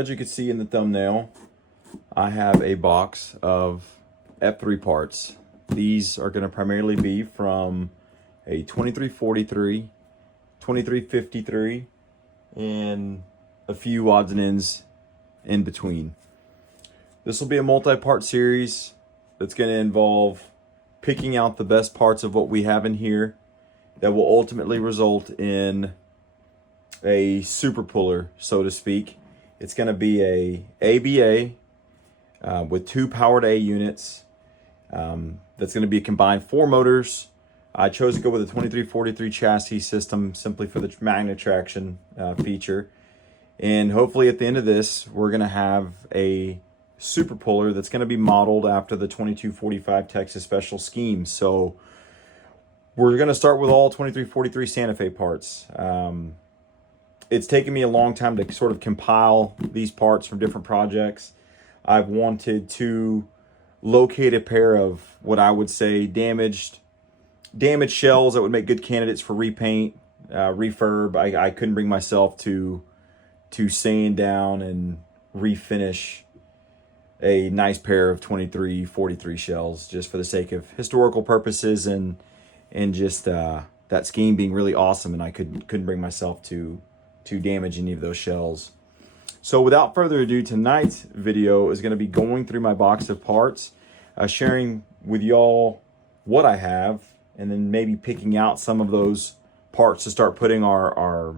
as you can see in the thumbnail, I have a box of F3 parts. These are going to primarily be from a 2343, 2353, and a few odds and ends in between. This will be a multi-part series that's going to involve picking out the best parts of what we have in here that will ultimately result in a super puller, so to speak. It's going to be a ABA with 2 powered A units. That's going to be combined 4 motors. I chose to go with a 2343 chassis system simply for the magnet traction feature. And hopefully at the end of this, we're going to have a super puller that's going to be modeled after the 2245 Texas Special scheme. So we're going to start with all 2343 Santa Fe parts. It's taken me a long time to sort of compile these parts from different projects. I've wanted to locate a pair of what I would say damaged shells that would make good candidates for repaint, refurb. I couldn't bring myself to sand down and refinish a nice pair of 2343 shells just for the sake of historical purposes and just that scheme being really awesome, and I couldn't bring myself to damage any of those shells. So without further ado, tonight's video is going to be going through my box of parts, sharing with y'all what I have, and then maybe picking out some of those parts to start putting our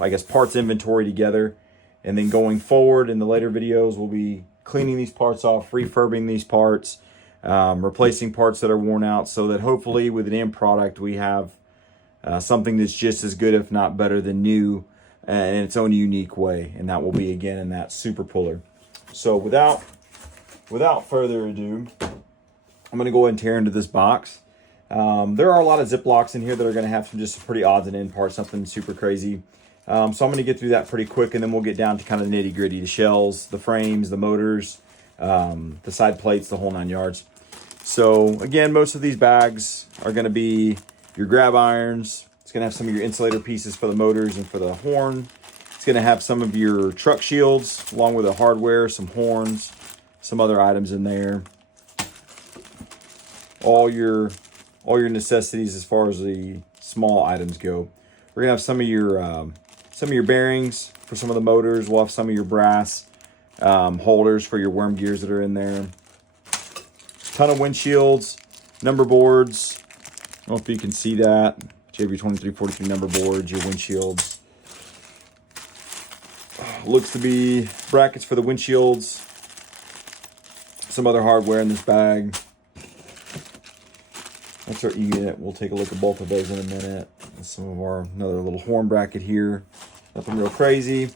I guess parts inventory together. And then going forward in the later videos, we'll be cleaning these parts off, refurbing these parts, replacing parts that are worn out, so that hopefully with an end product we have something that's just as good, if not better, than new in its own unique way. And that will be again in that super puller. So without further ado, I'm going to go ahead and tear into this box. There are a lot of Ziplocs in here that are going to have some just pretty odds and end parts, nothing super crazy. So I'm going to get through that pretty quick, and then we'll get down to kind of the nitty gritty, the shells, the frames, the motors, the side plates, the whole 9 yards. So again, most of these bags are going to be your grab irons. It's going to have some of your insulator pieces for the motors and for the horn. It's going to have some of your truck shields along with the hardware, some horns, some other items in there. All your necessities as far as the small items go. We're gonna have some of your bearings for some of the motors. We'll have some of your brass holders for your worm gears that are in there. Ton of windshields, number boards. I don't know if you can see that. You have your 2343 number boards, your windshields. Looks to be brackets for the windshields. Some other hardware in this bag. That's our E-unit. We'll take a look at both of those in a minute. And some of another little horn bracket here. Nothing real crazy.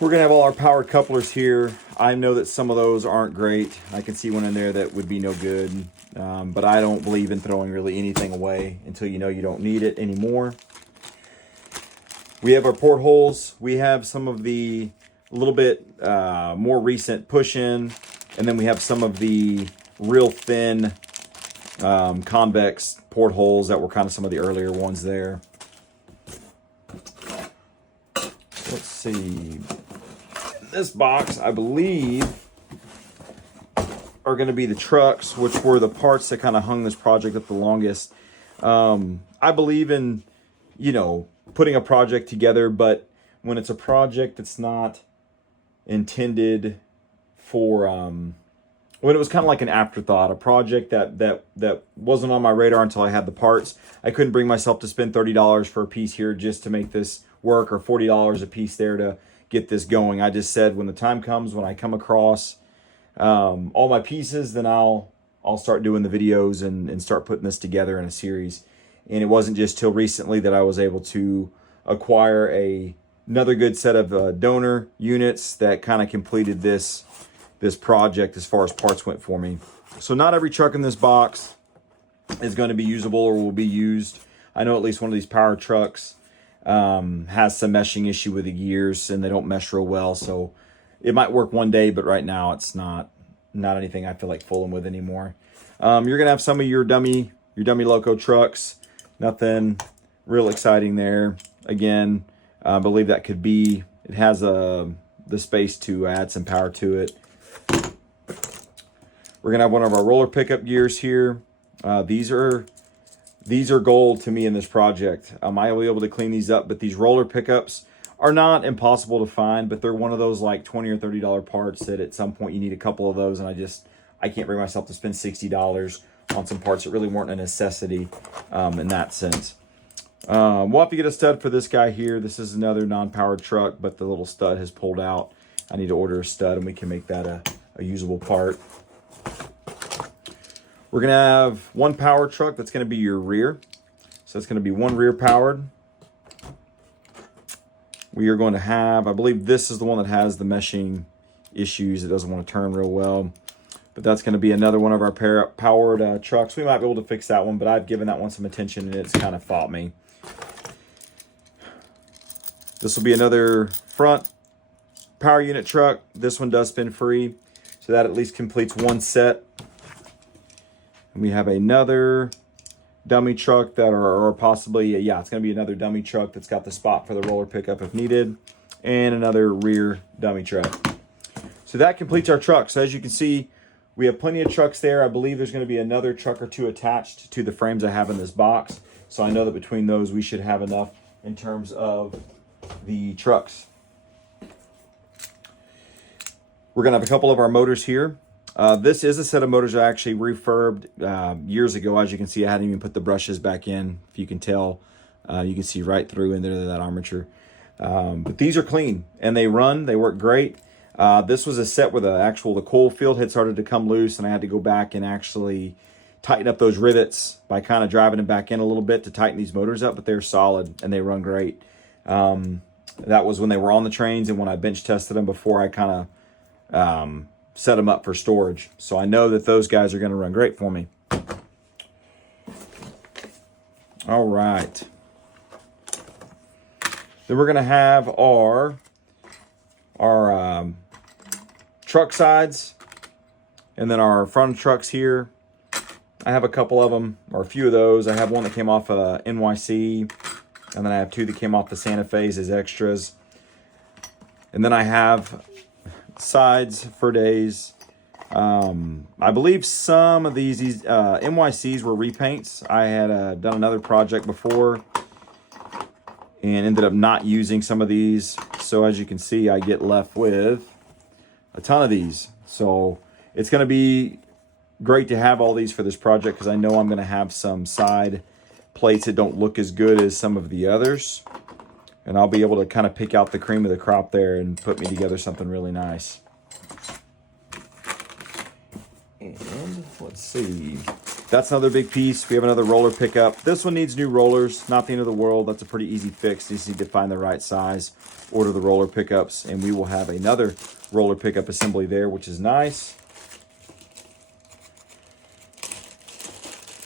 We're gonna have all our power couplers here. I know that some of those aren't great. I can see one in there that would be no good. But I don't believe in throwing really anything away until you know you don't need it anymore. We have our portholes. We have some of the a little bit more recent push-in, and then we have some of the real thin convex portholes that were kind of some of the earlier ones there. Let's see. This box, I believe, are going to be the trucks, which were the parts that kind of hung this project up the longest. I believe in, putting a project together, but when it's a project that's not intended for, when it was kind of like an afterthought, a project that wasn't on my radar until I had the parts. I couldn't bring myself to spend $30 for a piece here just to make this work, or $40 a piece there to get this going. I just said when the time comes, when I come across all my pieces, then I'll start doing the videos and start putting this together in a series. And it wasn't just till recently that I was able to acquire another good set of donor units that kind of completed this project as far as parts went for me. So not every truck in this box is going to be usable or will be used. I know at least one of these power trucks has some meshing issue with the gears, and they don't mesh real well. So it might work one day, but right now it's not anything I feel like fooling with anymore. You're gonna have some of your dummy loco trucks. Nothing real exciting there. Again, I believe that could be it has the space to add some power to it. We're gonna have one of our roller pickup gears here. These are gold to me in this project. I will be able to clean these up, but these roller pickups are not impossible to find, but they're one of those like $20 or $30 parts that at some point you need a couple of those, and I can't bring myself to spend $60 on some parts that really weren't a necessity in that sense. We'll have to get a stud for this guy here. This is another non-powered truck, but the little stud has pulled out. I need to order a stud, and we can make that a usable part. We're going to have one power truck that's going to be your rear. So it's going to be one rear powered. We are going to have, I believe this is the one that has the meshing issues. It doesn't want to turn real well. But that's going to be another one of our powered trucks. We might be able to fix that one, but I've given that one some attention and it's kind of fought me. This will be another front power unit truck. This one does spin free, so that at least completes one set. And we have another dummy truck that or possibly, yeah, it's going to be another dummy truck that's got the spot for the roller pickup if needed, and another rear dummy truck. So that completes our truck. So as you can see, we have plenty of trucks there. I believe there's going to be another truck or two attached to the frames I have in this box. So I know that between those, we should have enough in terms of the trucks. We're going to have a couple of our motors here. This is a set of motors I actually refurbed years ago. As you can see, I hadn't even put the brushes back in. If you can tell, you can see right through into that armature. But these are clean and they run. They work great. This was a set where the coil field had started to come loose, and I had to go back and actually tighten up those rivets by kind of driving them back in a little bit to tighten these motors up. But they're solid and they run great. That was when they were on the trains and when I bench tested them before I kind of set them up for storage. So I know that those guys are going to run great for me. All right. Then we're going to have our truck sides and then our front trucks here. I have a couple of them, or a few of those. I have one that came off NYC, and then I have two that came off the Santa Fe's as extras. And then I have sides for days. I believe some of these NYCs were repaints. I had done another project before and ended up not using some of these. So as you can see, I get left with a ton of these. So it's going to be great to have all these for this project, because I know I'm going to have some side plates that don't look as good as some of the others. And I'll be able to kind of pick out the cream of the crop there and put me together something really nice. And let's see. That's another big piece. We have another roller pickup. This one needs new rollers. Not the end of the world. That's a pretty easy fix. You just need to find the right size, order the roller pickups, and we will have another roller pickup assembly there, which is nice.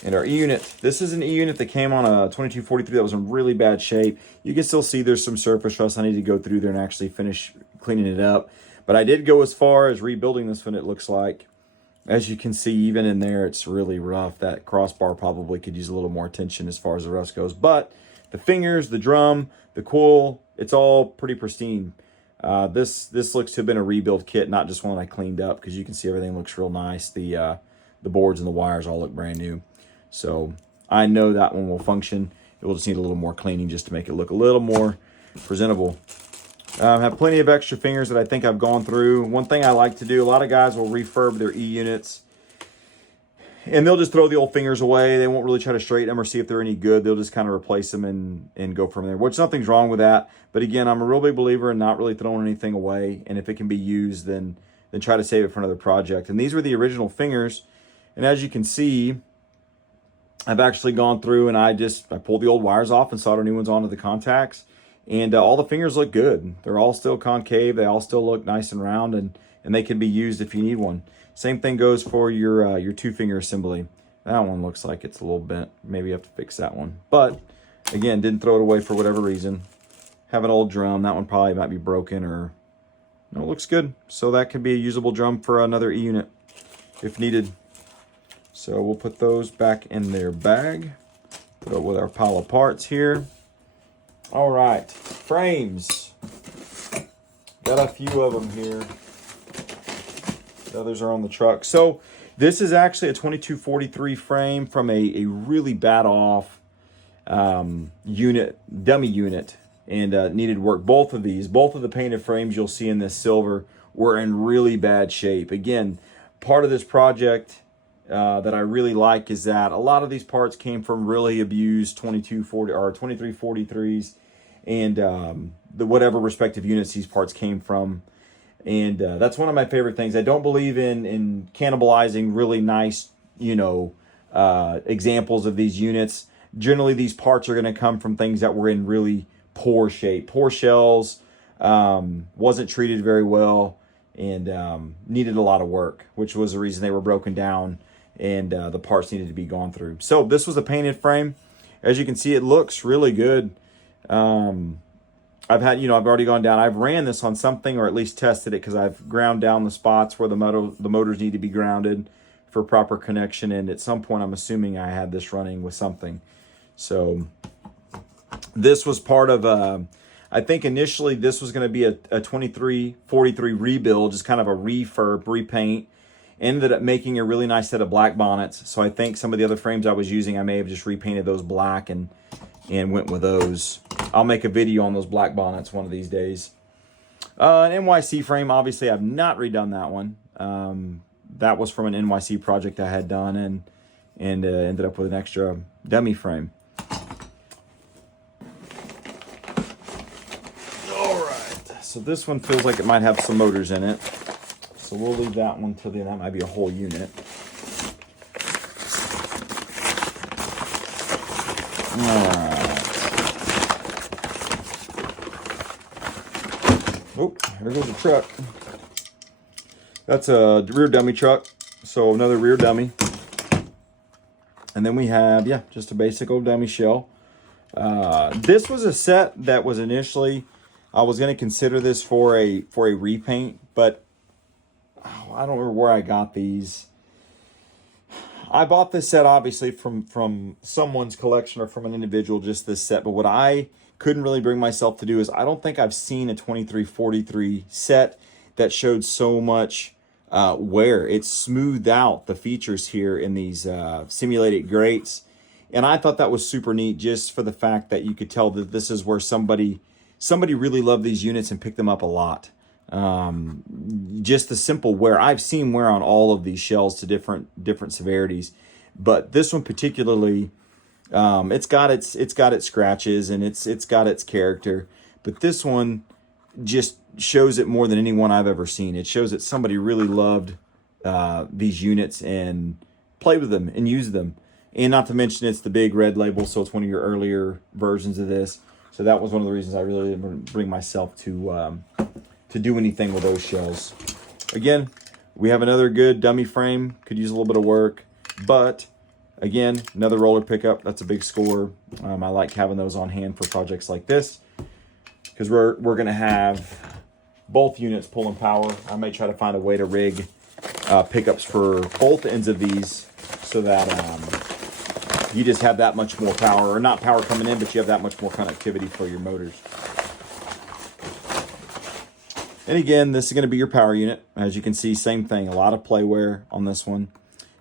And our E-unit. This is an E-unit that came on a 2243 that was in really bad shape. You can still see there's some surface rust. I need to go through there and actually finish cleaning it up. But I did go as far as rebuilding this one, it looks like. As you can see, even in there, it's really rough. That crossbar probably could use a little more attention as far as the rust goes. But the fingers, the drum, the coil, it's all pretty pristine. This looks to have been a rebuild kit, not just one I cleaned up, because you can see everything looks real nice. The boards and the wires all look brand new. So I know that one will function. It will just need a little more cleaning just to make it look a little more presentable. I have plenty of extra fingers that I think I've gone through. One thing I like to do, a lot of guys will refurb their E-units and they'll just throw the old fingers away. They won't really try to straighten them or see if they're any good. They'll just kind of replace them and go from there, which nothing's wrong with that. But again, I'm a real big believer in not really throwing anything away. And if it can be used, then try to save it for another project. And these were the original fingers. And as you can see, I've actually gone through and I pulled the old wires off and soldered new ones onto the contacts. And all the fingers look good. They're all still concave. They all still look nice and round, and they can be used if you need one. Same thing goes for your two-finger assembly. That one looks like it's a little bent. Maybe you have to fix that one. But, again, didn't throw it away for whatever reason. Have an old drum. That one probably might be broken or... No, it looks good. So that could be a usable drum for another E-unit if needed. So we'll put those back in their bag. Put it with our pile of parts here. All right, frames. Got a few of them here. The others are on the truck. So this is actually a 2243 frame from a really bad off unit, dummy unit, and needed work. Both of the painted frames you'll see in this silver were in really bad shape. Again, part of this project that I really like is that a lot of these parts came from really abused 2240 or 2343s, and the whatever respective units these parts came from. And that's one of my favorite things. I don't believe in cannibalizing really nice, examples of these units. Generally, these parts are going to come from things that were in really poor shape. Poor shells, wasn't treated very well, and needed a lot of work, which was the reason they were broken down, and the parts needed to be gone through. So this was a painted frame. As you can see, it looks really good. I've already gone down. I've ran this on something, or at least tested it, because I've ground down the spots where the motors need to be grounded for proper connection. And at some point, I'm assuming I had this running with something. So this was part of, I think initially this was going to be a 2343 rebuild, just kind of a refurb, repaint. Ended up making a really nice set of black bonnets. So I think some of the other frames I was using, I may have just repainted those black and went with those. I'll make a video on those black bonnets one of these days. An NYC frame, obviously I've not redone that one. That was from an NYC project I had done, and ended up with an extra dummy frame. All right, so this one feels like it might have some motors in it. So we'll leave that one till the end. That might be a whole unit. All right. Oh, here goes the truck. That's a rear dummy truck. So another rear dummy. And then we have, just a basic old dummy shell. This was a set that was initially, I was going to consider this for a repaint, but I don't remember where I got these. I bought this set obviously from someone's collection or from an individual, just this set. But what I couldn't really bring myself to do is, I don't think I've seen a 2343 set that showed so much wear. It smoothed out the features here in these simulated grates. And I thought that was super neat, just for the fact that you could tell that this is where somebody really loved these units and picked them up a lot. Just the simple wear. I've seen wear on all of these shells to different severities, but this one particularly, it's got its scratches and it's got its character, but this one just shows it more than any one I've ever seen. It shows that somebody really loved these units and played with them and used them. And not to mention, it's the big red label, so it's one of your earlier versions of this. So that was one of the reasons I really didn't bring myself to do anything with those shells. Again, we have another good dummy frame. Could use a little bit of work, but again, another roller pickup. That's a big score. I like having those on hand for projects like this, because we're going to have both units pulling power. I may try to find a way to rig pickups for both ends of these, so that you just have that much more power, or not power coming in, but you have that much more connectivity for your motors. And again, this is going to be your power unit. As you can see, same thing, a lot of play wear on this one.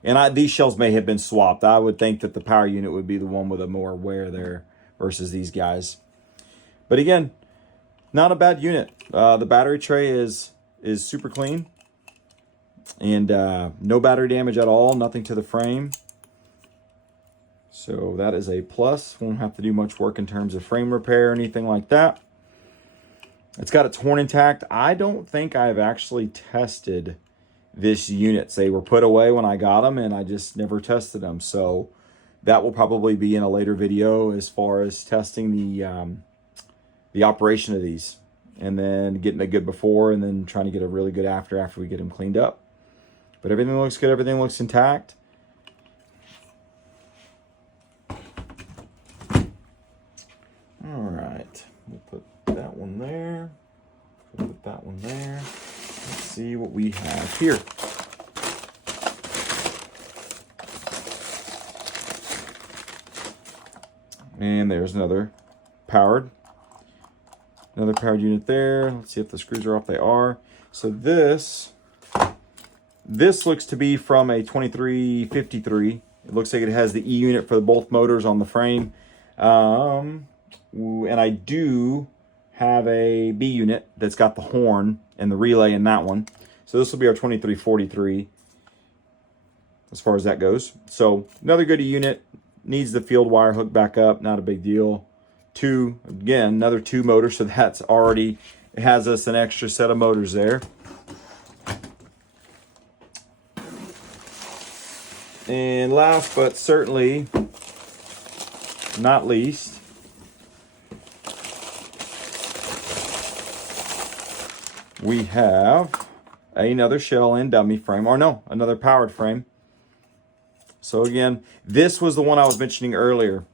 And these shells may have been swapped. I would think that the power unit would be the one with a more wear there versus these guys. But again, not a bad unit. The battery tray is super clean. And no battery damage at all, nothing to the frame. So that is a plus. Won't have to do much work in terms of frame repair or anything like that. It's got its horn intact. I don't think I've actually tested this units. They were put away when I got them, and I just never tested them. So that will probably be in a later video as far as testing the operation of these, and then getting a good before, and then trying to get a really good after we get them cleaned up. But everything looks good. Everything looks intact. All right, we'll put that one there. Put that one there. Let's see what we have here. And there's another powered Another powered unit there. Let's see if the screws are off. They are. So this looks to be from a 2353. It looks like it has the E unit for both motors on the frame. And I do have a B unit that's got the horn and the relay in that one. So this will be our 2343 as far as that goes. So another good unit. Needs the field wire hooked back up. Not a big deal. Again, another 2 motors. So that's already, it has us an extra set of motors there. And last but certainly not least, we have another shell and dummy frame, or no, another powered frame. So again, this was the one I was mentioning earlier.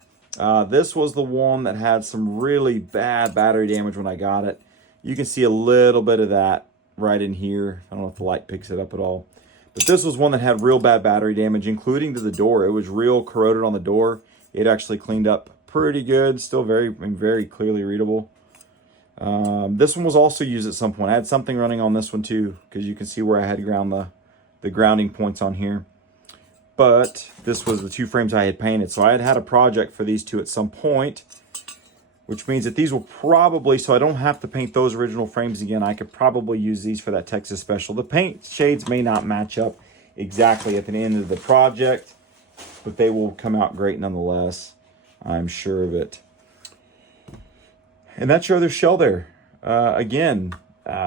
This was the one that had some really bad battery damage when I got it. You can see a little bit of that right in here. I don't know if the light picks it up at all. But this was one that had real bad battery damage, including to the door. It was real corroded on the door. It actually cleaned up pretty good. Still very clearly readable. This one was also used at some point. I had something running on this one too, because you can see where I had ground the grounding points on here. But this was the 2 frames I had painted. So I had a project for these 2 at some point, which means that these will probably, so I don't have to paint those original frames again. I could probably use these for that Texas special. The paint shades may not match up exactly at the end of the project, but they will come out great nonetheless. I'm sure of it. And that's your other shell there. Again,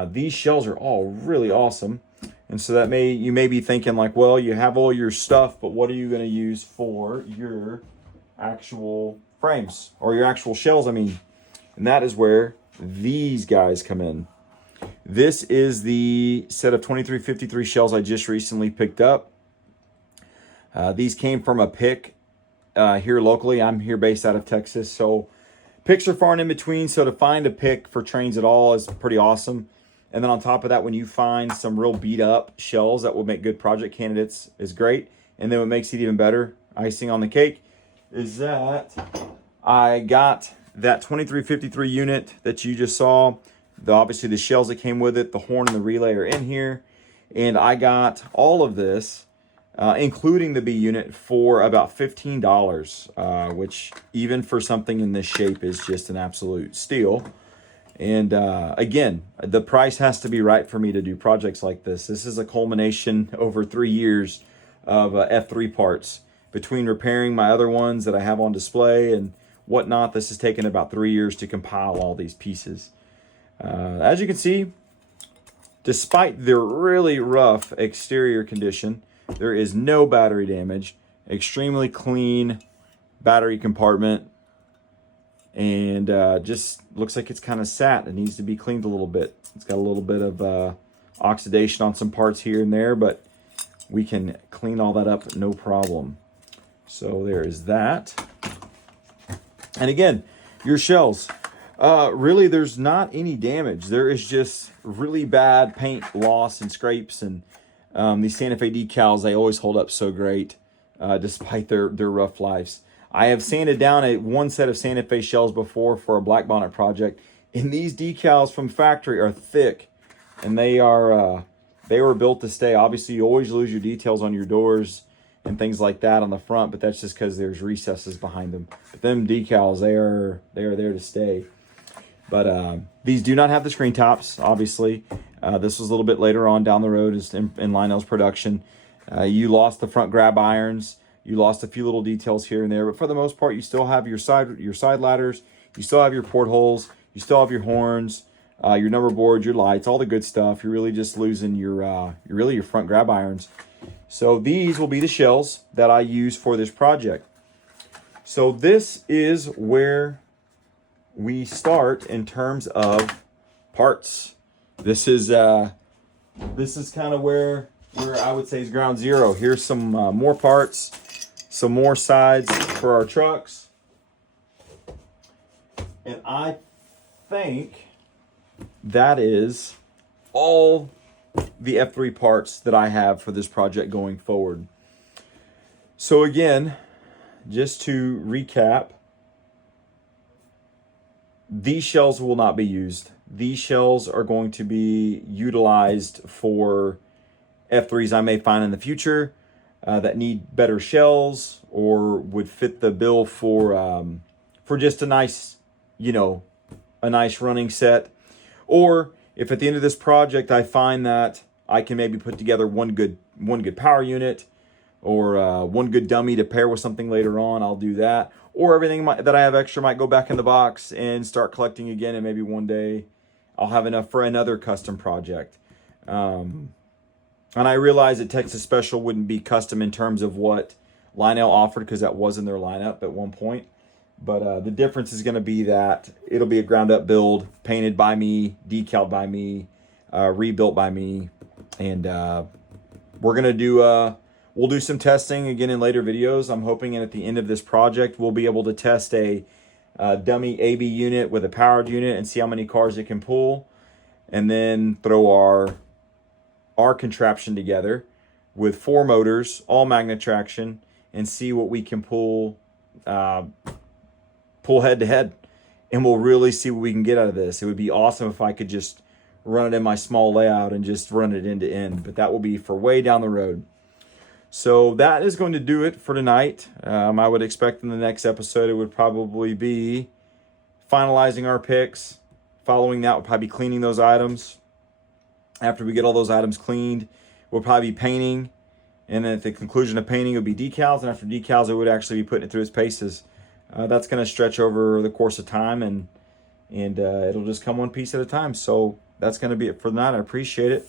these shells are all really awesome. And so that you may be thinking like, well, you have all your stuff, but what are you going to use for your actual frames or your actual shells? I mean, and that is where these guys come in. This is the set of 2353 shells I just recently picked up. These came from a pick here locally. I'm here based out of Texas, so picks are far and in between. So to find a pick for trains at all is pretty awesome. And then on top of that, when you find some real beat up shells that will make good project candidates is great. And then what makes it even better, icing on the cake, is that I got that 2353 unit that you just saw. Obviously the shells that came with it, the horn and the relay are in here. And I got all of this, including the B unit, for about $15, which even for something in this shape is just an absolute steal. And again, the price has to be right for me to do projects like this. This is a culmination over 3 years of F3 parts. Between repairing my other ones that I have on display and whatnot, this has taken about 3 years to compile all these pieces. As you can see, despite the really rough exterior condition, there is no battery damage. Extremely clean battery compartment. And just looks like it's kind of sat. It needs to be cleaned a little bit. It's got a little bit of oxidation on some parts here and there, but we can clean all that up no problem. So there is that. And again, your shells. Really, there's not any damage. There is just really bad paint loss and scrapes. And these Santa Fe decals, they always hold up so great despite their rough lives. I have sanded down one set of Santa Fe shells before for a black bonnet project, and these decals from factory are thick, and they were built to stay. Obviously, you always lose your details on your doors and things like that on the front, but that's just because there's recesses behind them. But them decals, they are there to stay. But these do not have the screen tops, obviously. This was a little bit later on down the road in Lionel's production. You lost the front grab irons. You lost a few little details here and there, but for the most part, you still have your side ladders. You still have your portholes. You still have your horns, your number board, your lights, all the good stuff. You're really just losing your front grab irons. So these will be the shells that I use for this project. So this is where we start in terms of parts. This is kind of where I would say is ground zero. Here's some more parts, some more sides for our trucks. And I think that is all the F3 parts that I have for this project going forward. So again, just to recap, these shells will not be used. These shells are going to be utilized for F3s I may find in the future that need better shells or would fit the bill for just a nice, a nice running set. Or if at the end of this project I find that I can maybe put together one good power unit or one good dummy to pair with something later on, I'll do that. Or everything that I have extra might go back in the box and start collecting again, and maybe one day I'll have enough for another custom project. And I realize that Texas Special wouldn't be custom in terms of what Lionel offered, because that was in their lineup at one point. But the difference is going to be that it'll be a ground up build, painted by me, decaled by me, rebuilt by me. And we're going to do... we'll do some testing again in later videos. I'm hoping at the end of this project, we'll be able to test a dummy AB unit with a powered unit and see how many cars it can pull. And then throw our contraption together with 4 motors, all magnet traction, and see what we can pull head to head. And we'll really see what we can get out of this. It would be awesome if I could just run it in my small layout and just run it end to end. But that will be for way down the road. So that is going to do it for tonight. I would expect in the next episode it would probably be finalizing our picks. Following that, we'll probably be cleaning those items. After we get all those items cleaned, we'll probably be painting. And then at the conclusion of painting, it would be decals. And after decals, it would actually be putting it through its paces. That's going to stretch over the course of time, and it'll just come one piece at a time. So that's going to be it for tonight. I appreciate it.